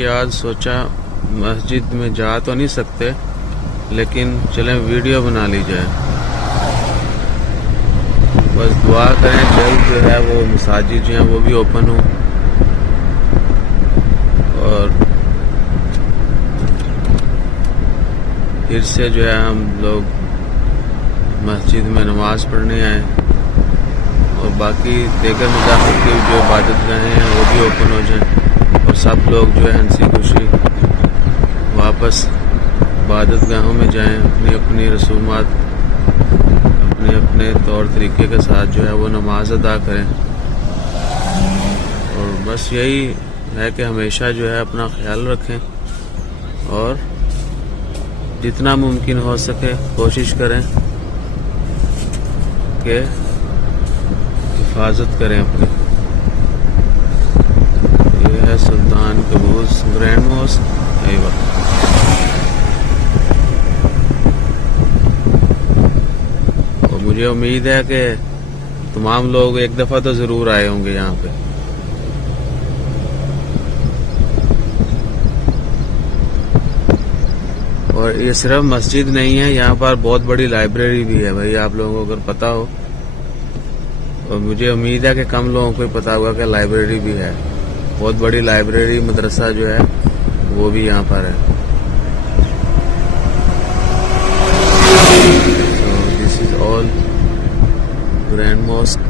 जी आज सोचा मस्जिद में जा तो नहीं सकते, लेकिन चलें वीडियो बना ली जाए। बस दुआ करें जल्द जो है वो मसाजिद जो हैं वो भी ओपन हो और फिर से जो है हम लोग मस्जिद में नमाज पढ़ने आए और बाकी दीगर मज़ाहिब की जो इबादत गाहें हैं वो भी ओपन हो जाएं और सब लोग जो है हंसी खुशी वापस इबादत गाहों में जाएं, अपनी अपनी रसूमात अपने अपने तौर तरीके के साथ जो है वो नमाज अदा करें। और बस यही है कि हमेशा जो है अपना ख्याल रखें और जितना मुमकिन हो सके कोशिश करें कि हिफाजत करें अपनी। ये है सुल्तान कबूस ग्रैंड मॉस्क। और मुझे उम्मीद है कि तमाम लोग एक दफ़ा तो ज़रूर आए होंगे यहाँ पे। और ये सिर्फ मस्जिद नहीं है, यहाँ पर बहुत बड़ी लाइब्रेरी भी है भाई, आप लोगों को अगर पता हो। और मुझे उम्मीद है कि कम लोगों को पता होगा कि लाइब्रेरी भी है, बहुत बड़ी लाइब्रेरी मदरसा जो है वो भी यहाँ पर है। So this is all Grand Mosque